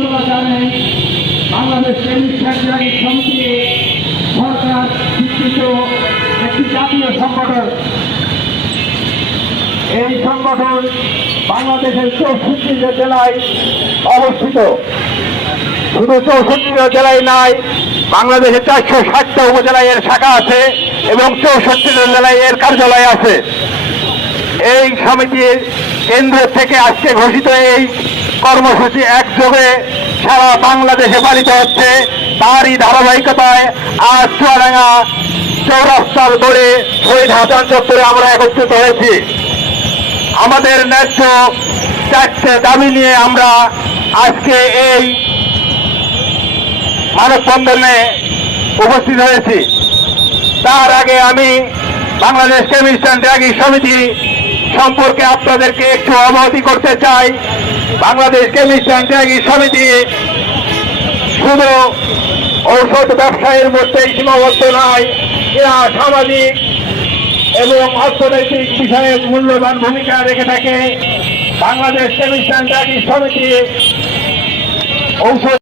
জানেন বাংলাদেশ কেমিস্ট্রি সমিতি সরকার স্বীকৃত একটি জাতীয় সংগঠন। এই সংগঠন বাংলাদেশের 64 জেলায় অবস্থিত। শুধু 64 জেলায় নাই, বাংলাদেশের 460টা উপজেলায় এর শাখা আছে এবং 64 জেলায় এর কার্যালয় আছে। এই সমিতির কেন্দ্র থেকে আজকে ঘোষিত এই কর্মসূচি একযোগে সারা বাংলাদেশে পালিত হচ্ছে। তারই ধারাবাহিকতায় আজ চুয়াডাঙ্গা চৌরাস্তার গড়ে শহীদ হাসান চত্বরে আমরা একত্রিত হয়েছি। আমাদের ন্যায্য 4টে দাবি নিয়ে আমরা আজকে এই মানববন্ধনে উপস্থিত হয়েছি। তার আগে আমি বাংলাদেশ কেমিস্ট অ্যান্ড ড্রাগ সমিতি সম্পর্কে আপনাদেরকে একটু অবগত করতে চাই। বাংলাদেশ কেমিস্ট অ্যান্ড ড্রাগ সমিতি শুধু ঔষধ ব্যবসায়ের মধ্যেই সীমাবদ্ধ নয়, এরা সামাজিক এবং অর্থনৈতিক বিষয়ে মূল্যবান ভূমিকা রেখে থাকে। বাংলাদেশ কেমিস্ট অ্যান্ড ড্রাগ সমিতি ঔষধ